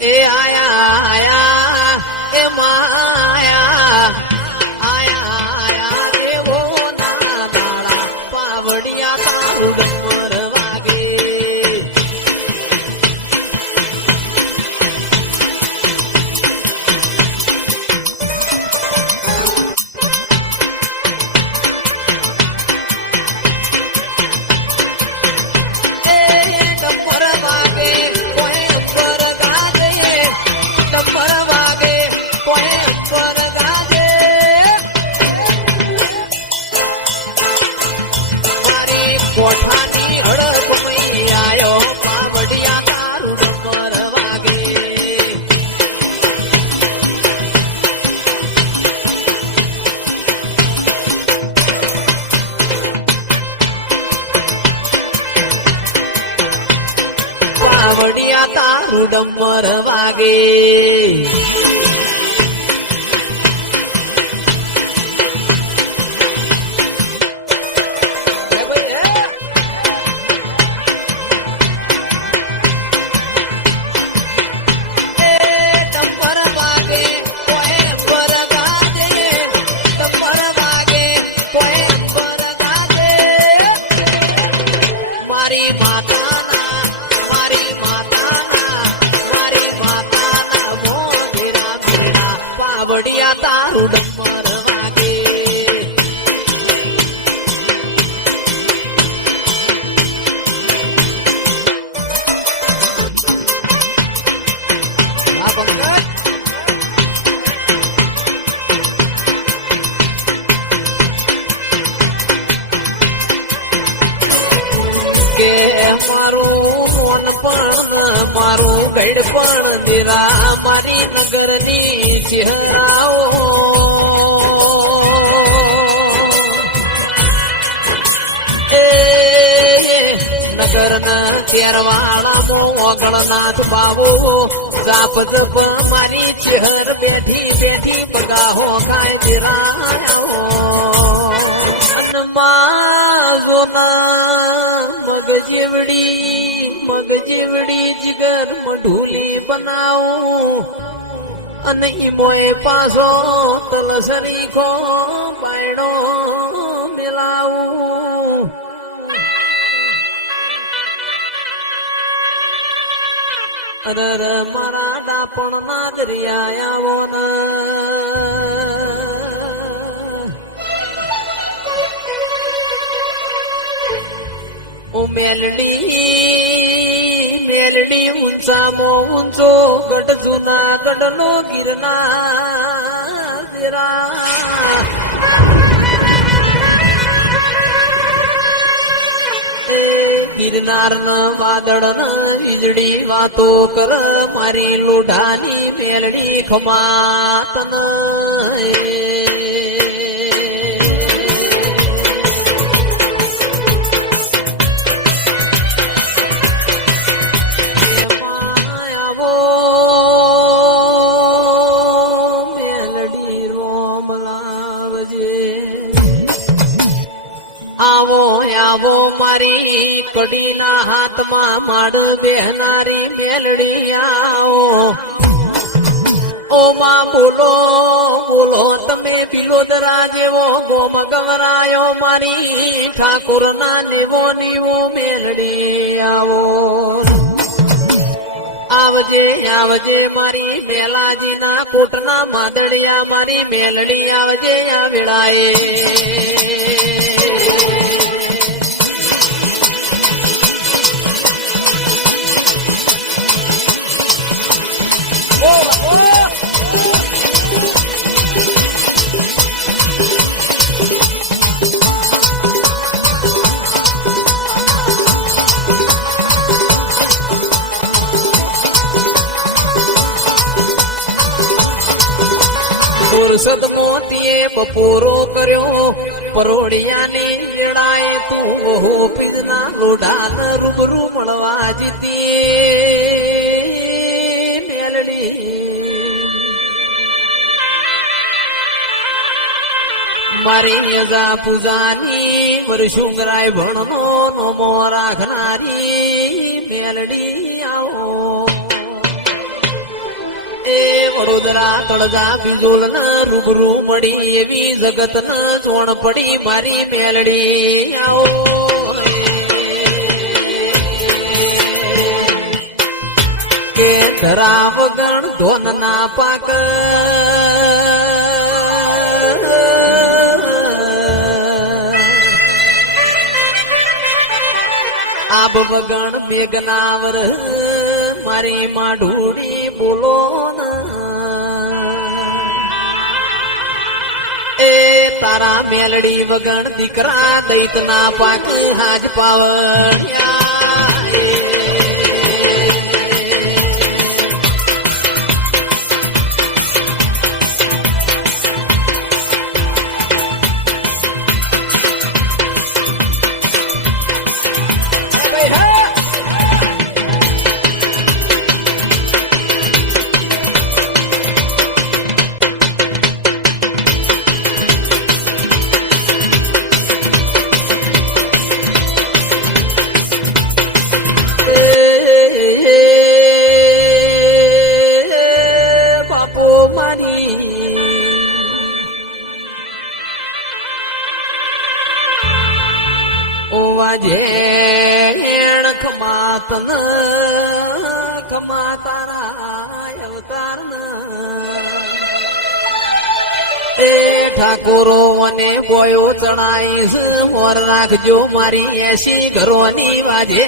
એ આયા આયા એ માયા આયા આયા એવો ના માળા પાવડિયા તારું ડમર વાગે કોઠાની હડપ મઈ આયો પાવડિયા તારું ડમર વાગે પાવડિયા તારું ડમર વાગે પાવડિયા તારું ડમર વાગે આ બંગર કે મારું પણ મારું ગઢ પણ નિરા મારી નગરની ચહેરાઓ નગરના કેરવાળા ઓગણનાથ બાબુ જાપત મારી ચહેર બેઠી બેઠી બગાહો કાય નિરાયો મગ જેવડી જીગર મઢુલી બનાવું અને ઈમોએ પાછો તલસરી કો બાયડો મેલાવું અરર મારા દાપણ ના દરિયા આવો ઓ મેલડી ઊંચામો ઊંચો ગઢ જૂના ગઢનો ગિરનાર ગિરનાર ના વાદળ વીજળી વાતો કર મારી લોઢાની મેલડી ખમાતન આવો મારી કડીના હાથમાં માડો બેહનારી મેલડી આવો ઓ માં બોલો બોલો તમે બિલોદરા જેવો ગોમ ગવરાયો મારી ઠાકુર ના લેવો નીવો મેલડી આવો આવજે આવજે મારી મેલાજી ના કોટના માદડિયા મારી મેલડી આવજે આ વેળાએ ફુરસદ મોતીએ બપોરો કર્યો પરોડિયાની વેળાએ તું ઓહો પીજના લોઢાન રૂબરૂ મળવા જીતી મેલડી મારી યજા પૂજાની વર્ષુંગરાય ભણનો નમો રાખનારી મેલડી આવો વડોદરા તળજા બિજોલ ન રૂબરૂ મળી એવી જગત ન સોણ પડી મારી મેલડી આવો કે ધરા વગણ ધોન ના પાક આબ વગણ મેઘનાવર મારી માઢુડી બોલો એ તારા મેલડી વગણ દીકરા દૈત ના પાક હાજ પાવ ઓવાજે ખમાતન ખમાતારા અવતાર એ ઠાકોરો મને ગોયો ચણાઈશ મોર રાખજો મારી 80 ઘરોની વાજે